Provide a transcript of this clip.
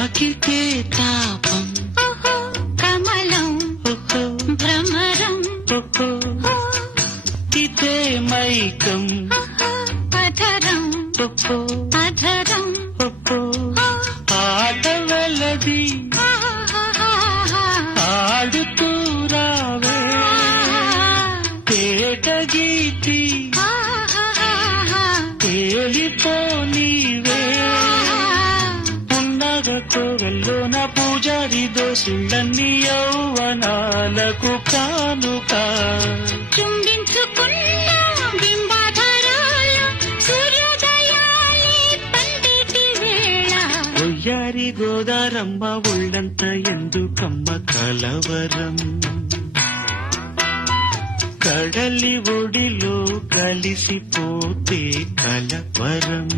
తాకితే తాపం కమలం భ్రమరం ఇదే మైకం అధరం అధరం ఆట వెలది ఆడుతూ రావే తేట గీతి తేలిపోనీవే ఉన్నగ కోవెల్లోన పూజారి దోసులన్నీ యౌవనాలకు కానుక చుంబించుకున్న బింబాధారాలు సూర్యోదయాలే పండిటి వేళ ఒయ్యారి గోదారమ్మ ఒళ్ళంత ఎందుకమ్మ కలవరం కడలి ఒడిలో కలిసిపోతే కలవరం